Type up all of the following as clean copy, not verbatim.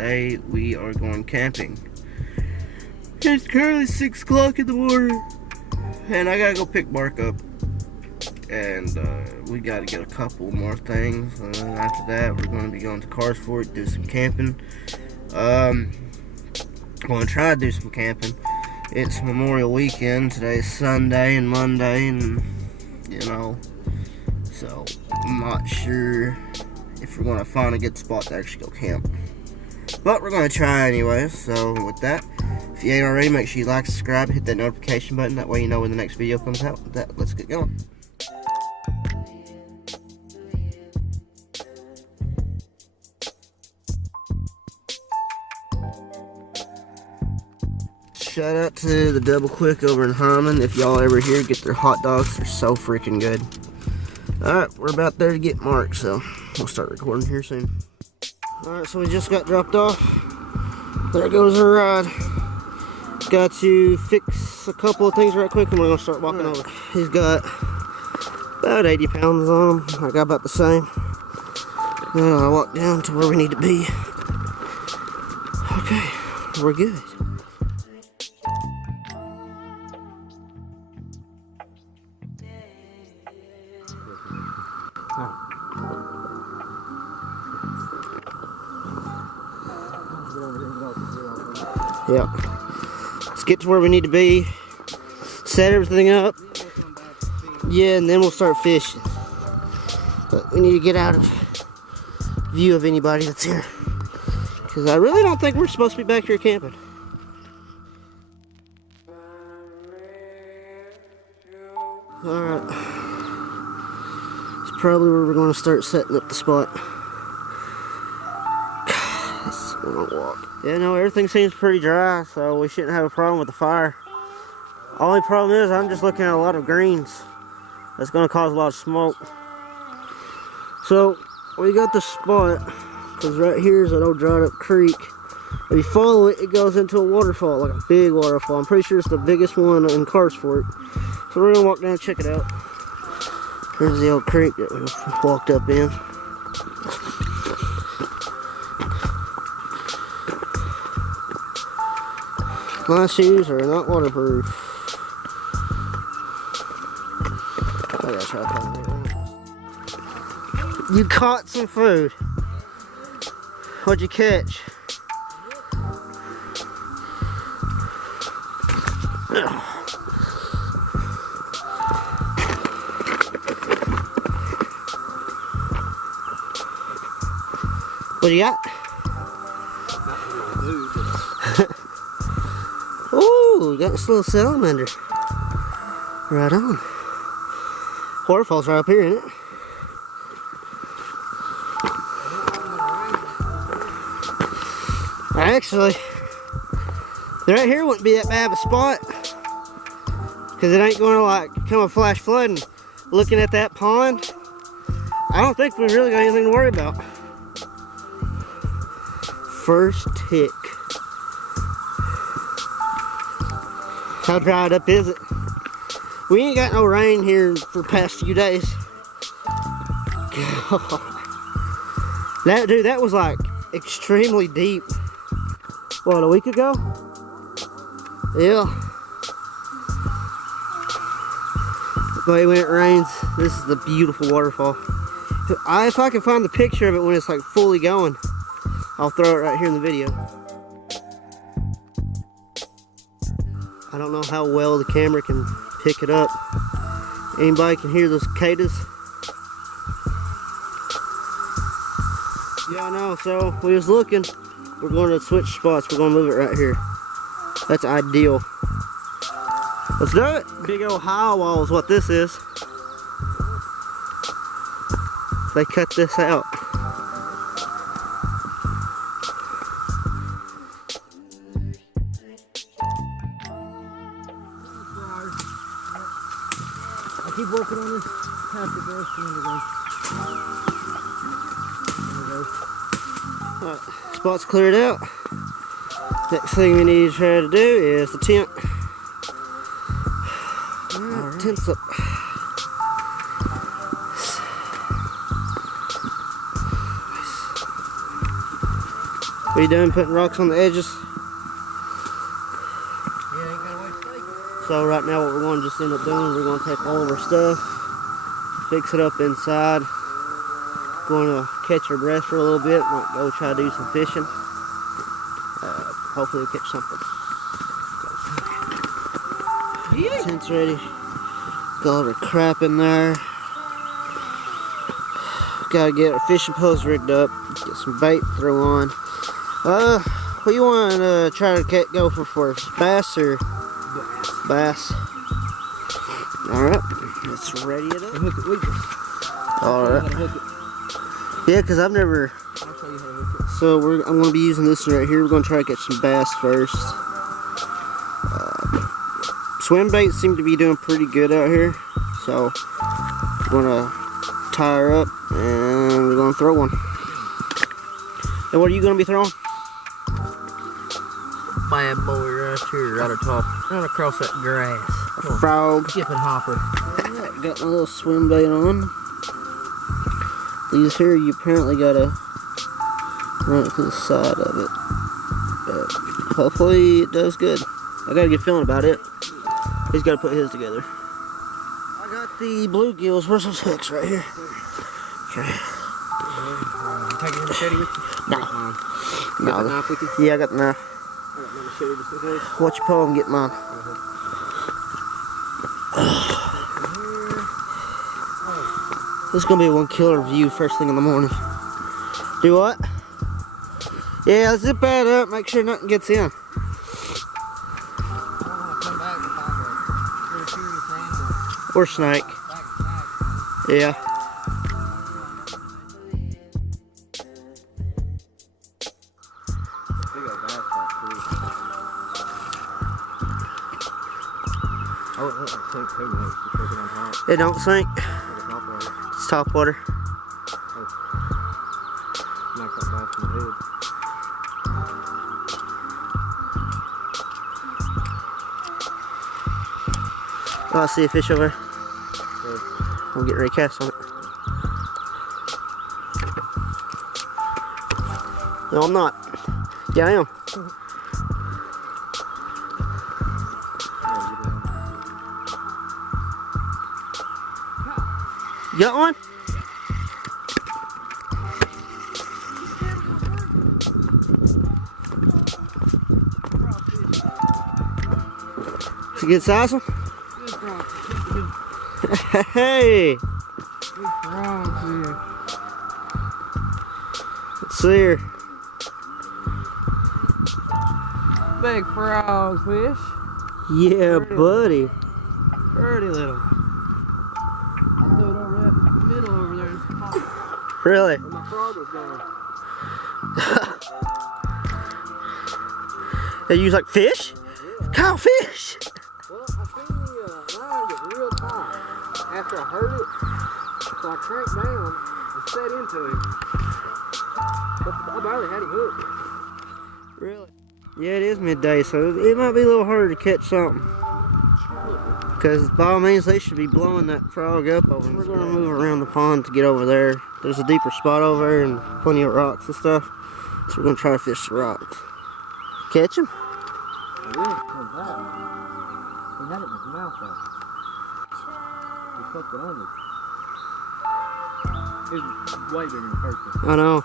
today we are going camping. It's currently 6 o'clock in the morning, and I gotta go pick Mark up. And we gotta get a couple more things. And then after that, we're going to be going to Carr's Fort, do some camping. I'm going to try to do some camping. It's Memorial Weekend. Today's Sunday and Monday, and you know, so I'm not sure if we're going to find a good spot to actually go camp. But we're going to try anyway. So with that, if you ain't already, make sure you like, subscribe, hit that notification button. That way you know when the next video comes out. With that, let's get going. Shout out to the Double Quick over in Harmon. If y'all ever here, get their hot dogs. They're so freaking good. Alright, we're about there to get Mark, so we'll start recording here soon. Alright, so we just got dropped off. There goes our ride. Got to fix a couple of things right quick and we're going to start walking over. He's got about 80 pounds on him. I got about the same. I walked down to where we need to be. Okay, we're good. Yeah. Let's get to where we need to be. Set everything up. Yeah, and then we'll start fishing. But we need to get out of view of anybody that's here. Because I really don't think we're supposed to be back here camping. Alright. It's probably where we're going to start setting up the spot. That's a long walk. Yeah, no, everything seems pretty dry, so we shouldn't have a problem with the fire. Only problem is I'm just looking at a lot of greens. That's going to cause a lot of smoke. So, we got the spot, because right here is an old dried up creek. If you follow it, it goes into a waterfall, like a big waterfall. I'm pretty sure it's the biggest one in Carr's Fort. So we're going to walk down and check it out. Here's the old creek that we walked up in. My shoes are not waterproof. I gotta try to find it. You caught some food. What'd you catch? What do you got? Ooh, got this little salamander. Right on. Waterfall's right up here, isn't it? Actually, right here wouldn't be that bad of a spot. Because it ain't going to like come a flash flooding. Looking at that pond, I don't think we really got anything to worry about. First tick. How dried up is it? We ain't got no rain here for the past few days. God. That was like extremely deep. What, a week ago? Yeah. But when it rains, this is the beautiful waterfall. If I can find the picture of it when it's like fully going, I'll throw it right here in the video. I don't know how well the camera can pick it up. Anybody can hear those cicadas? Yeah, I know. So we was looking. We're going to switch spots. We're going to move it right here. That's ideal. Let's do it. Big old high wall is what this is. They cut this out. I keep working on this past the brush. Alright, spot's cleared out. Next thing we need to try to do is the tent. Alright, tent's up. Are you done putting rocks on the edges? Yeah, ain't got a way to take it. So right now what we're going to just end up doing, we're going to take all of our stuff, fix it up inside, going to catch our breath for a little bit, might go try to do some fishing. Hopefully we'll catch something. Yeah. Tent's ready. Got all our crap in there. Gotta get our fishing poles rigged up, get some bait to throw on. What you want to try to go for first? Bass or bass? Alright, let's ready it up. Hook it with you. Alright. Yeah, because I've never. I'll show you how to hook it. So I'm going to be using this one right here. We're going to try to catch some bass first. Swim baits seem to be doing pretty good out here. So we're going to tie her up and we're going to throw one. And what are you going to be throwing? Bad boy right here, right atop, right across that grass. A frog. Skipping hopper. Alright, got my little swim bait on. These here, you apparently gotta run it to the side of it. But hopefully it does good. I got a good feeling about it. He's got to put his together. I got the bluegills. Where's those hooks? Right here. Okay. Take your machete with you? No. Got the knife with you? Yeah, I got the knife. I got my machete just in case. Watch your pole and get mine. This is gonna be one killer view first thing in the morning. Do what? Yeah, zip that up. Make sure nothing gets in. Or snake. Yeah. It don't sink. It's top water. Oh, I see a fish over there. I'm getting ready to cast on it. No, I'm not. Yeah, I am. You got one? It's a good size one? Hey! Let's see her. Big frog fish. Yeah, Pretty buddy. Pretty little. I threw it over that middle over there. Really? Where my frog was going. They use like fish? Yeah. Cow fish! Well, I seen the line get real tight after I heard it, so I cranked down and set into him. But I barely had him hooked. Really? Yeah, it is midday, so it might be a little harder to catch something. Because by all means, they should be blowing that frog up over. We're going to move around the pond to get over there. There's a deeper spot over there and plenty of rocks and stuff. So we're going to try to fish the rocks. Catch him? I will. What's that? He had it in his mouth though. He fucked it under. It was way bigger than person. I know.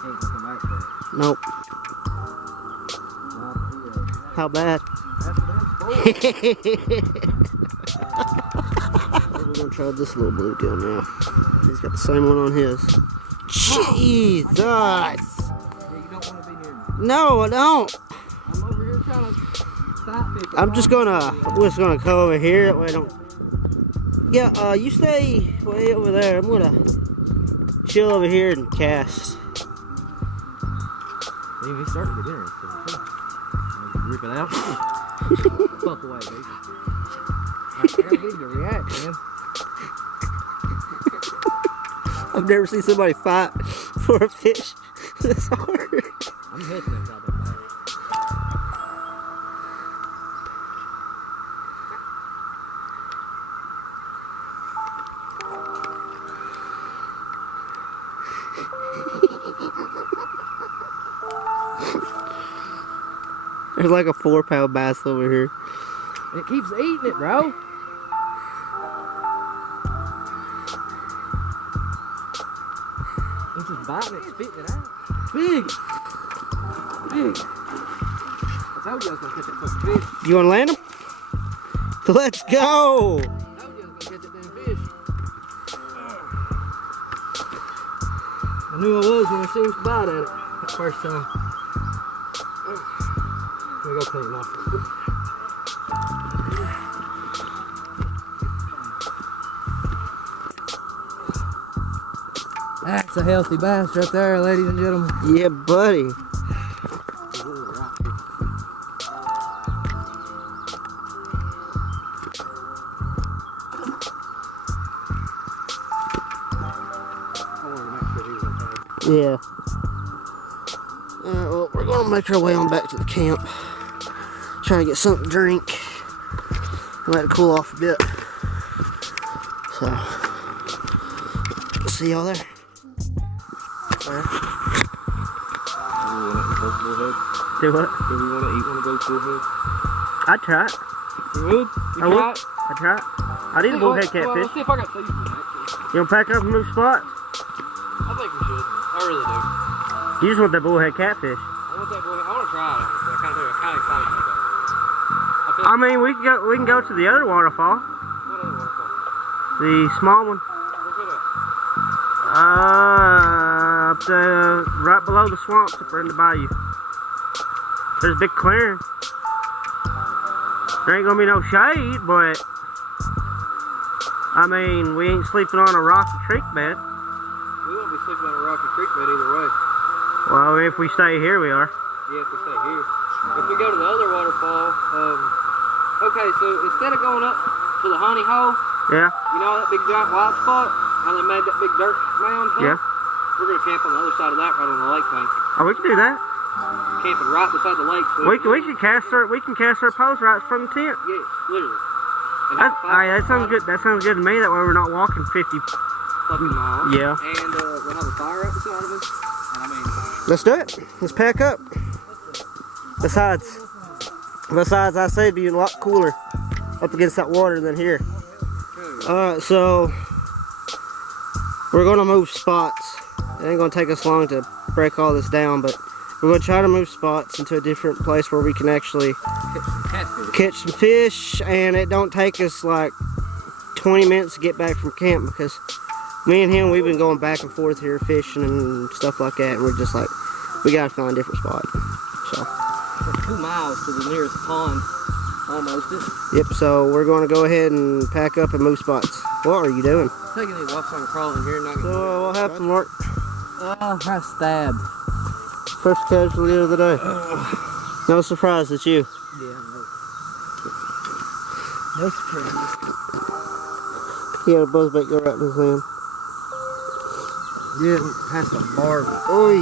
He ain't gonna come back for it. Nope. How bad? That's the damn sport. We're going to try this little bluegill now. He's got the same one on his. Jesus! Yeah, you don't want to be near me. No, I don't. I'm over here trying to stop fish. I'm just gonna come over here. That way I don't. Yeah, you stay way over there. I'm gonna chill over here and cast. He's starting to get interested. Rip it out. Fuck away, baby. I gotta get him to react, man. I've never seen somebody fight for a fish this hard. I'm hitting him goddamn bad. There's like a 4-pound bass over here. It keeps eating it, bro. It's just biting it, spitting it out. Big. Big. I told you I was gonna catch that fucking fish. You wanna land him? Let's go! I told you I was gonna catch that damn fish. I knew I was when I seen him bite at it that first time. Let me go clean it off. That's a healthy bass right there, ladies and gentlemen. Yeah, buddy. Yeah. Alright, well, we're gonna make our way on back to the camp. Try to get something to drink. Let it cool off a bit. So, see y'all there. Alright. Do what? Do we want to eat one of those bullheads? I'd try it. You would? I would. I'd try it. I'd eat a bullhead catfish. Well, let's see if I got seasoning, actually. You wanna pack up and move spots? I think we should. I really do. You just want that bullhead catfish. I want that bullhead. I want to try it, honestly. I kind of do. I'm kind of excited about that. I mean, we can go to the other waterfall. What other waterfall? The small one. Where's it at? Up to, right below the swamps up in the bayou. There's a big clearing. There ain't gonna be no shade, but I mean, we ain't sleeping on a rocky creek bed. We won't be sleeping on a rocky creek bed either way. Well, if we stay here, we are. Yeah, if we stay here. If we go to the other waterfall, okay, so instead of going up to the honey hole, Yeah. you know that big giant white spot? How they made that big dirt mound? Yeah. We're going to camp on the other side of that, right on the lake bank. Oh, we can do that. Camping right beside the lake. So We can cast our post right from the tent. yeah, literally. And have a fire That sounds good. That sounds good to me. That way we're not walking 50. fucking miles. Yeah. And we'll have a fire right beside of us. And I mean, Let's do it. Let's pack up. Besides, I say it'd be a lot cooler up against that water than here. Alright, so we're gonna move spots. It ain't gonna take us long to break all this down, but we're gonna try to move spots into a different place where we can actually catch some fish, and it don't take us like 20 minutes to get back from camp, because me and him, we've been going back and forth here fishing and stuff like that, and we're just like, we gotta find a different spot. So it's 2 miles to the nearest pond, almost. yep, so we're gonna go ahead and pack up and move spots. What are you doing? Taking these off so I can crawl in here and not get So what happened, Mark? I stabbed. First casualty of the day. No surprise, it's you. Yeah, no surprise. He had a buzzbait go right in his hand. Yeah, past the barb. Oy.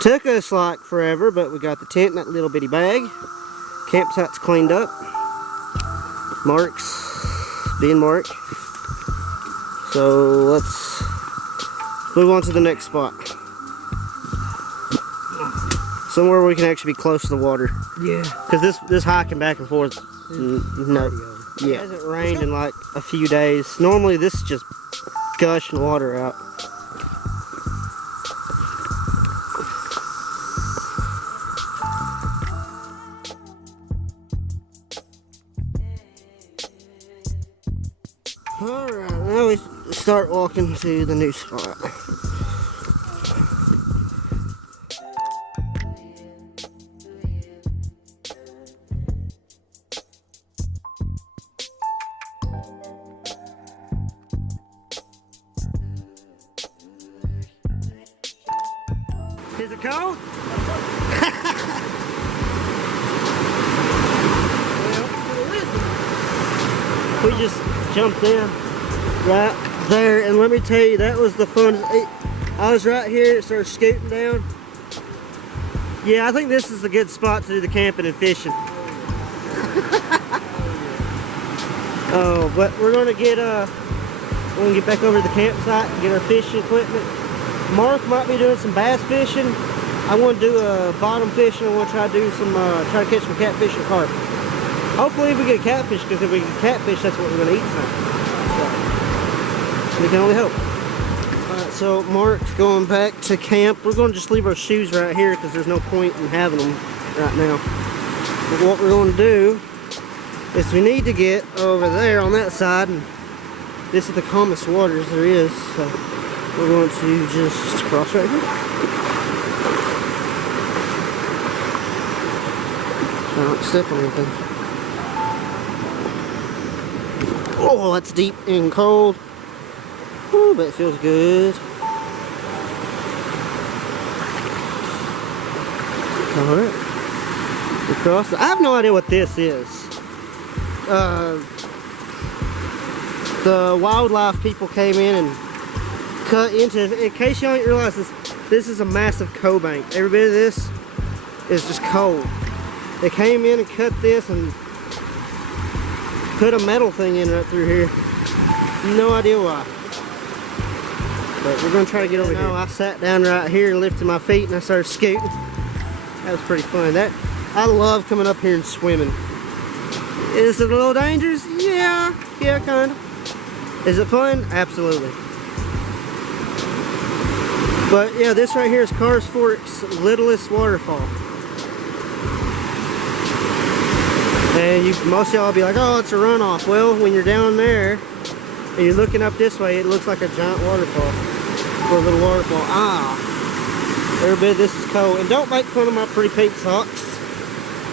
Took us like forever, but we got the tent in that little bitty bag. Campsite's cleaned up. Mark's being Mark. So let's move on to the next spot. Somewhere we can actually be close to the water. Yeah. Because this hiking back and forth, no. Yeah. It hasn't rained in like a few days. Normally this is just gushing water out. Alright, now we start walking to the new spot. Is it cold? We just jumped in right there, and let me tell you, that was the funnest. I was right here, it started scooting down. Yeah, I think this is a good spot to do the camping and fishing. Oh, but we're gonna get back over to the campsite and get our fishing equipment. Mark might be doing some bass fishing. I want to do a bottom fishing. I want to try to do some, try to catch some catfish and carp. Hopefully we get a catfish, because if we get catfish, that's what we're going to eat tonight. So, we can only hope. Alright, so Mark's going back to camp. We're going to just leave our shoes right here, because there's no point in having them right now. But what we're going to do is we need to get over there on that side, and this is the calmest waters there is, so we're going to just cross right here. Try not to step on anything. Oh, that's deep and cold. Oh, but it feels good. Alright. Across. I have no idea what this is. The wildlife people came in and cut into, in case you don't realize this is a massive coal bank. Every bit of this is just coal. They came in and cut this and put a metal thing in right through here. No idea why. But we're gonna try to get over here. I sat down right here and lifted my feet and I started scooting. That was pretty fun. I love coming up here and swimming. Is it a little dangerous? Yeah, kind of. Is it fun? Absolutely. But yeah, this right here is Carr's Fork's littlest waterfall. And most of y'all will be like, oh, it's a runoff. Well, when you're down there and you're looking up this way, it looks like a giant waterfall. Or a little waterfall. Every bit of this is cold. And don't make fun of my pretty pink socks.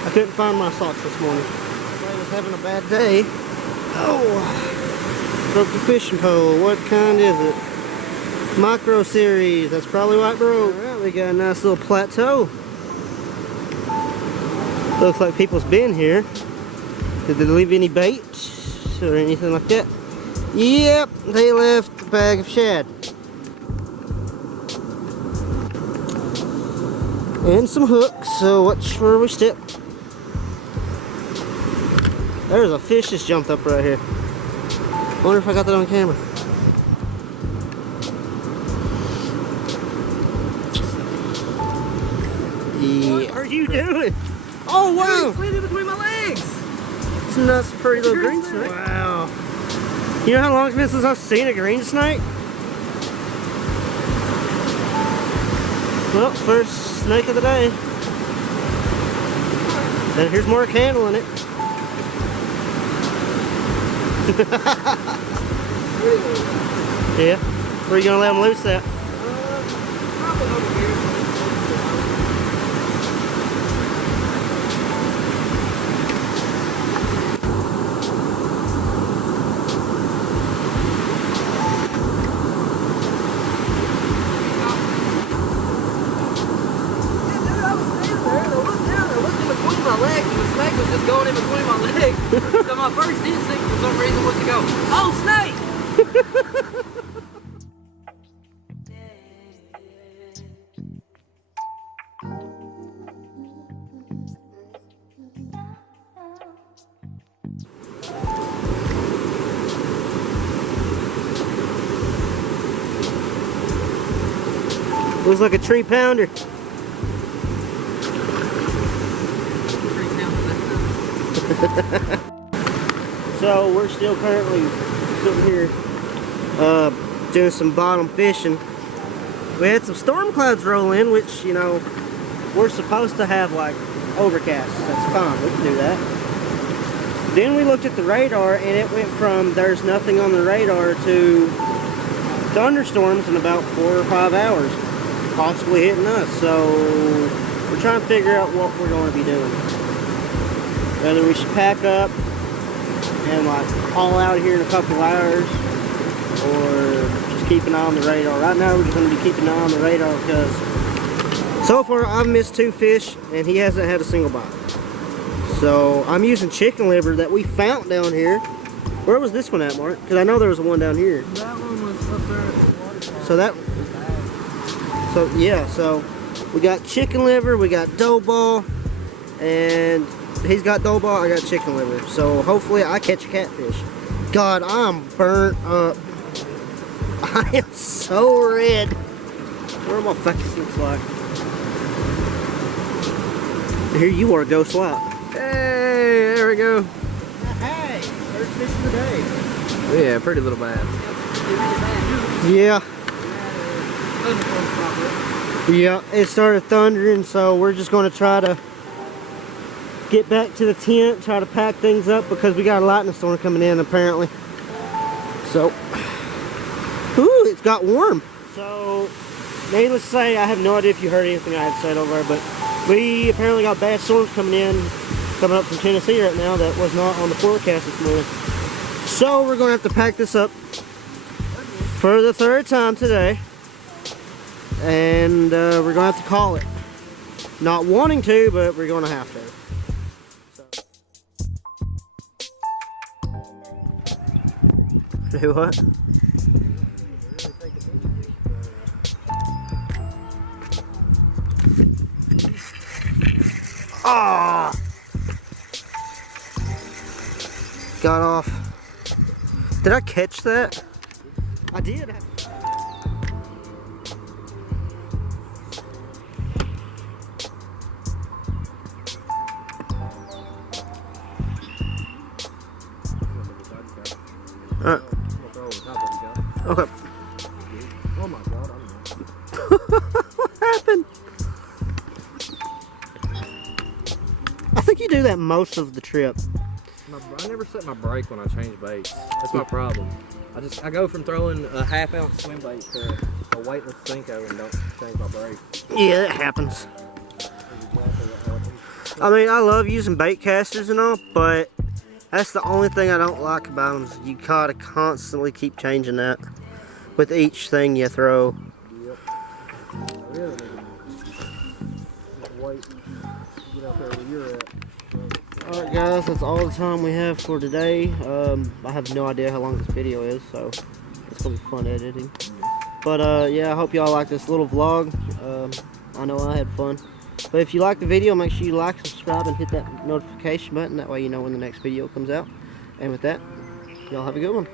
I couldn't find my socks this morning. I was having a bad day. Oh, broke the fishing pole. What kind is it? Micro series. That's probably why it broke. Alright, we got a nice little plateau. Looks like people's been here. Did they leave any bait or anything like that? Yep, they left a bag of shad. And some hooks, so watch where we step. There's a fish just jumped up right here. Wonder if I got that on camera. Yeah. What are you doing? Oh wow! It's in between my legs. It's a nice, pretty little green snake. Wow. You know how long it's been since I've seen a green snake? Well, first snake of the day. Then here's Mark handling it. Yeah. Where are you gonna let him loose at? Probably over here. My legs and the snake was just going in between my legs. So my first instinct for some reason was to go, oh, snake! Looks like a tree pounder. So we're still currently sitting here doing some bottom fishing. We had some storm clouds roll in, which, you know, we're supposed to have like overcast. That's fine, we can do that. Then we looked at the radar and it went from there's nothing on the radar to thunderstorms in about 4 or 5 hours, possibly hitting us. So we're trying to figure out what we're going to be doing. Whether we should pack up and like haul out here in a couple hours or just keep an eye on the radar. Right now we're just going to be keeping an eye on the radar because so far I've missed 2 fish and he hasn't had a single bite. So I'm using chicken liver that we found down here. Where was this one at, Mark? Because I know there was one down here. That one was up there at the waterfall. So we got chicken liver, we got dough ball, and he's got dough ball, I got chicken liver. So hopefully I catch a catfish. God, I'm burnt up. I am so red. What do my face looks like? Here you are, go slap. Hey, there we go. Hey, first fish of the day. Yeah, pretty little bass. Yeah. Yeah, it started thundering, so we're just going to try to get back to the tent, try to pack things up because we got a lightning storm coming in apparently. So, ooh, it's got warm. So, needless to say, I have no idea if you heard anything I had said over there, but we apparently got bad storms coming up from Tennessee right now that was not on the forecast this morning. So, we're going to have to pack this up for the third time today. And we're going to have to call it. Not wanting to, but we're going to have to. Do what? Ah! Got off. Did I catch that? I did. Okay. Oh my god, I don't know. What happened? I think you do that most of the trip. I never set my brake when I change baits. That's my problem. I go from throwing a half-ounce swim bait to a weightless Cinco and don't change my brake. Yeah, it happens. I mean, I love using bait casters and all, but that's the only thing I don't like about them is you gotta constantly keep changing that with each thing you throw. Yep. Really wait. Get out there where you're at. Alright guys, that's all the time we have for today. I have no idea how long this video is, so it's gonna be fun editing. But yeah, I hope y'all like this little vlog. I know I had fun. But if you like the video, make sure you like, subscribe, and hit that notification button. That way you know when the next video comes out. And with that, y'all have a good one.